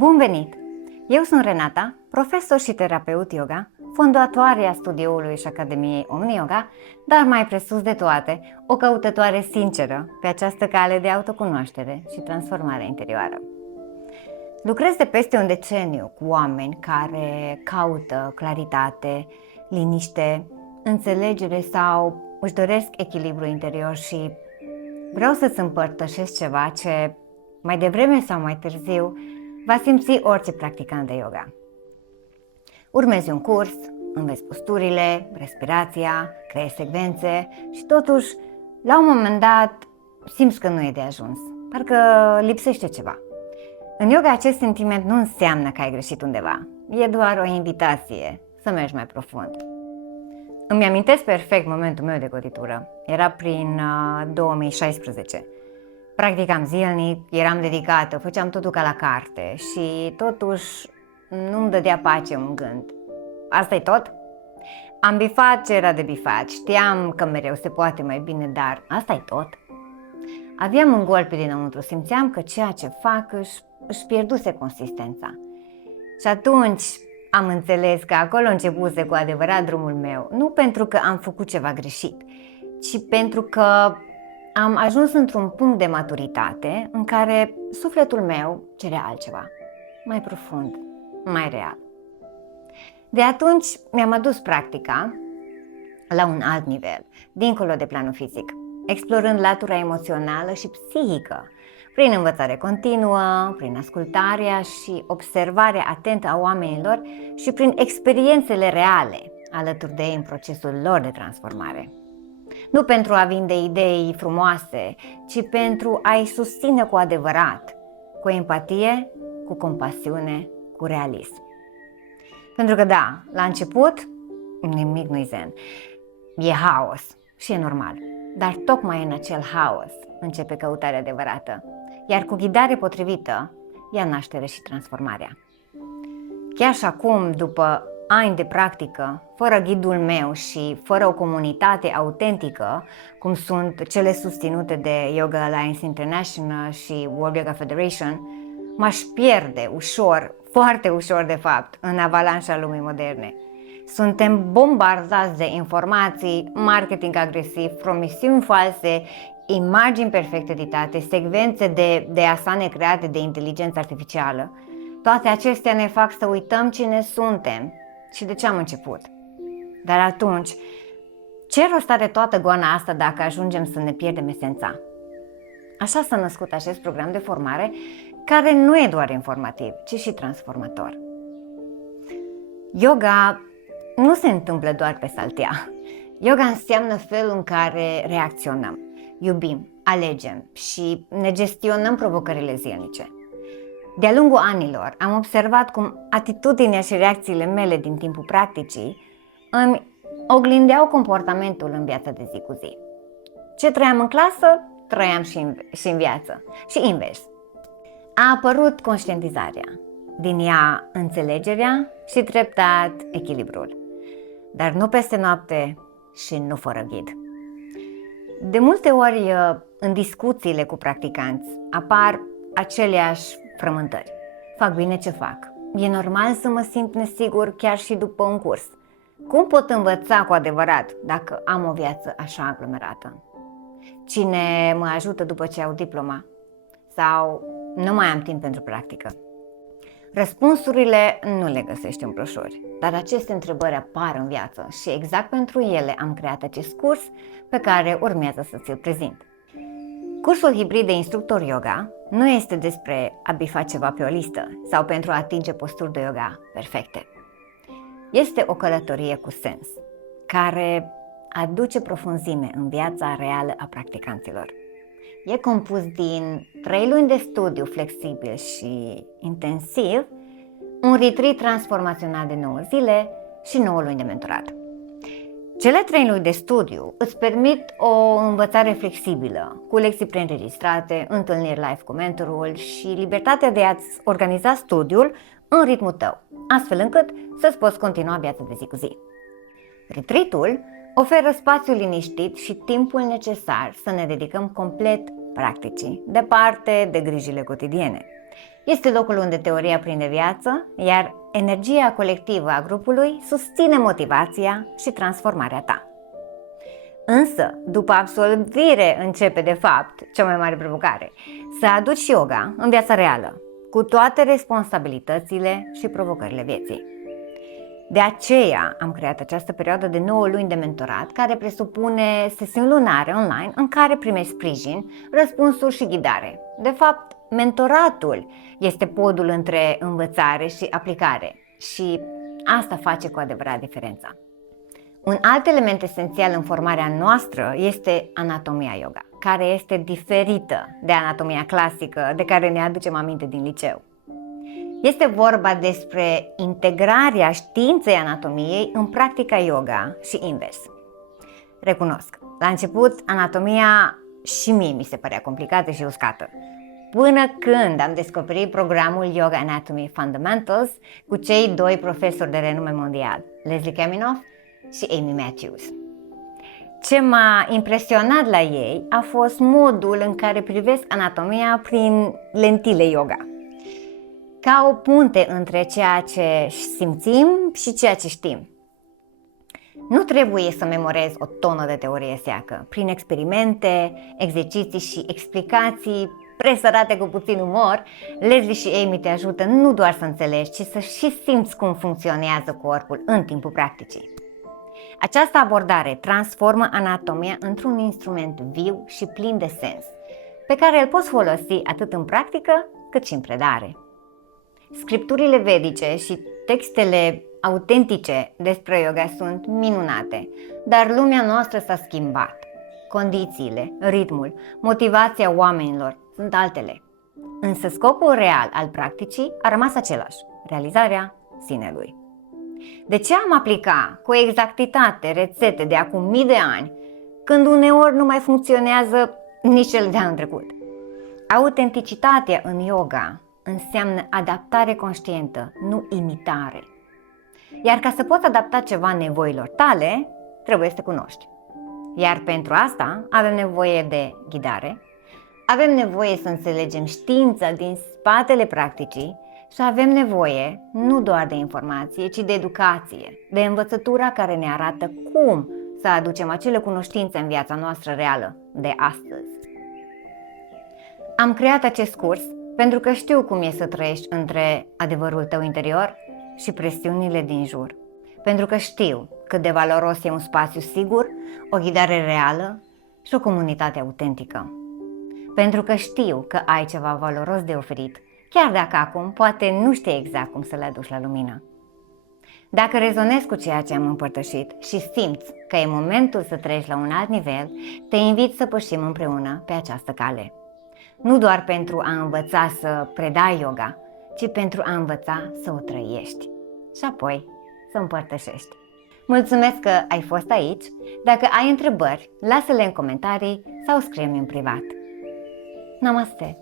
Bun venit! Eu sunt Renata, profesor și terapeut yoga, fondatoare a studioului și Academiei Omni Yoga, dar mai presus de toate, o căutătoare sinceră pe această cale de autocunoaștere și transformare interioară. Lucrez de peste un deceniu cu oameni care caută claritate, liniște, înțelegere sau își doresc echilibru interior și vreau să-ți împărtășesc ceva ce mai devreme sau mai târziu va simți orice practicant de yoga. Urmezi un curs, înveți posturile, respirația, creezi secvențe și totuși, la un moment dat, simți că nu e de ajuns, parcă lipsește ceva. În yoga acest sentiment nu înseamnă că ai greșit undeva, e doar o invitație să mergi mai profund. Îmi amintesc perfect momentul meu de cotitură, era prin 2016. Practicam zilnic, eram dedicată, făceam totul ca la carte și totuși nu-mi dădea pace un gând. Asta-i tot? Am bifat ce era de bifat, știam că mereu se poate mai bine, dar asta-i tot? Aveam un gol pe dinăuntru, simțeam că ceea ce fac își pierduse consistența. Și atunci am înțeles că acolo începuse cu adevărat drumul meu, nu pentru că am făcut ceva greșit, ci pentru că am ajuns într-un punct de maturitate în care sufletul meu cerea altceva, mai profund, mai real. De atunci mi-am adus practica la un alt nivel, dincolo de planul fizic, explorând latura emoțională și psihică, prin învățare continuă, prin ascultarea și observarea atentă a oamenilor și prin experiențele reale alături de ei în procesul lor de transformare. Nu pentru a vinde idei frumoase, ci pentru a-i susține cu adevărat, cu empatie, cu compasiune, cu realism. Pentru că da, la început, nimic nu-i zen. E haos și e normal, dar tocmai în acel haos începe căutarea adevărată, iar cu ghidare potrivită, ia naștere și transformarea. Chiar și acum, după ani de practică, fără ghidul meu și fără o comunitate autentică, cum sunt cele susținute de Yoga Alliance International și World Yoga Federation, m-aș pierde ușor, foarte ușor de fapt, în avalanșa lumii moderne. Suntem bombardați de informații, marketing agresiv, promisiuni false, imagini perfect editate, secvențe de asane create de inteligență artificială. Toate acestea ne fac să uităm cine suntem și de ce am început. Dar atunci, ce rost are toată goana asta dacă ajungem să ne pierdem esența? Așa s-a născut acest program de formare, care nu e doar informativ, ci și transformator. Yoga nu se întâmplă doar pe saltea. Yoga înseamnă felul în care reacționăm, iubim, alegem și ne gestionăm provocările zilnice. De-a lungul anilor am observat cum atitudinea și reacțiile mele din timpul practicii îmi oglindeau comportamentul în viața de zi cu zi. Ce trăiam în clasă, trăiam și în viață, și invers. A apărut conștientizarea, din ea înțelegerea și treptat echilibrul, dar nu peste noapte și nu fără ghid. De multe ori în discuțiile cu practicanți apar aceleași frământări. Fac bine ce fac. E normal să mă simt nesigur chiar și după un curs. Cum pot învăța cu adevărat dacă am o viață așa aglomerată? Cine mă ajută după ce au diploma? Sau nu mai am timp pentru practică? Răspunsurile nu le găsești în broșuri, dar aceste întrebări apar în viață și exact pentru ele am creat acest curs pe care urmează să ți-l prezint. Cursul hibrid de instructor yoga nu este despre a bifa ceva pe o listă sau pentru a atinge posturi de yoga perfecte. Este o călătorie cu sens, care aduce profunzime în viața reală a practicanților. E compus din 3 luni de studiu flexibil și intensiv, un retreat transformațional de 9 zile și 9 luni de mentorat. Cele 3 luni de studiu îți permit o învățare flexibilă, cu lecții preînregistrate, întâlniri live cu mentorul și libertatea de a-ți organiza studiul în ritmul tău, astfel încât să-ți poți continua viața de zi cu zi. Retreat-ul oferă spațiu liniștit și timpul necesar să ne dedicăm complet practicii, departe de grijile cotidiene. Este locul unde teoria prinde viață, iar energia colectivă a grupului susține motivația și transformarea ta. Însă, după absolvire începe de fapt cea mai mare provocare, să aduci yoga în viața reală, cu toate responsabilitățile și provocările vieții. De aceea am creat această perioadă de 9 luni de mentorat, care presupune sesiuni lunare online în care primești sprijin, răspunsuri și ghidare. De fapt, mentoratul este podul între învățare și aplicare și asta face cu adevărat diferența. Un alt element esențial în formarea noastră este anatomia yoga, care este diferită de anatomia clasică de care ne aducem aminte din liceu. Este vorba despre integrarea științei anatomiei în practica yoga și invers. Recunosc, la început anatomia și mie mi se părea complicată și uscată, până când am descoperit programul Yoga Anatomy Fundamentals cu cei doi profesori de renume mondial, Leslie Kaminoff și Amy Matthews. Ce m-a impresionat la ei a fost modul în care privesc anatomia prin lentile yoga, ca o punte între ceea ce simțim și ceea ce știm. Nu trebuie să memorezi o tonă de teorie seacă. Prin experimente, exerciții și explicații presărate cu puțin umor, Leslie și Amy te ajută nu doar să înțelegi, ci să și simți cum funcționează corpul în timpul practicii. Această abordare transformă anatomia într-un instrument viu și plin de sens, pe care îl poți folosi atât în practică cât și în predare. Scripturile vedice și textele autentice despre yoga sunt minunate, dar lumea noastră s-a schimbat. Condițiile, ritmul, motivația oamenilor sunt altele. Însă scopul real al practicii a rămas același, realizarea sinelui. De ce am aplica cu exactitate rețete de acum mii de ani, când uneori nu mai funcționează nici cel de anul trecut? Autenticitatea în yoga înseamnă adaptare conștientă, nu imitare. Iar ca să poți adapta ceva nevoilor tale, trebuie să te cunoști. Iar pentru asta avem nevoie de ghidare, avem nevoie să înțelegem știința din spatele practicii și avem nevoie nu doar de informație, ci de educație, de învățătura care ne arată cum să aducem acele cunoștințe în viața noastră reală de astăzi. Am creat acest curs pentru că știu cum e să trăiești între adevărul tău interior și presiunile din jur. Pentru că știu cât de valoros e un spațiu sigur, o ghidare reală și o comunitate autentică. Pentru că știu că ai ceva valoros de oferit, chiar dacă acum poate nu știi exact cum să le aduci la lumină. Dacă rezonezi cu ceea ce am împărtășit și simți că e momentul să treci la un alt nivel, te invit să pășim împreună pe această cale. Nu doar pentru a învăța să predai yoga, ci pentru a învăța să o trăiești și apoi să împărtășești. Mulțumesc că ai fost aici. Dacă ai întrebări, lasă-le în comentarii sau scrie-mi în privat. Namaste!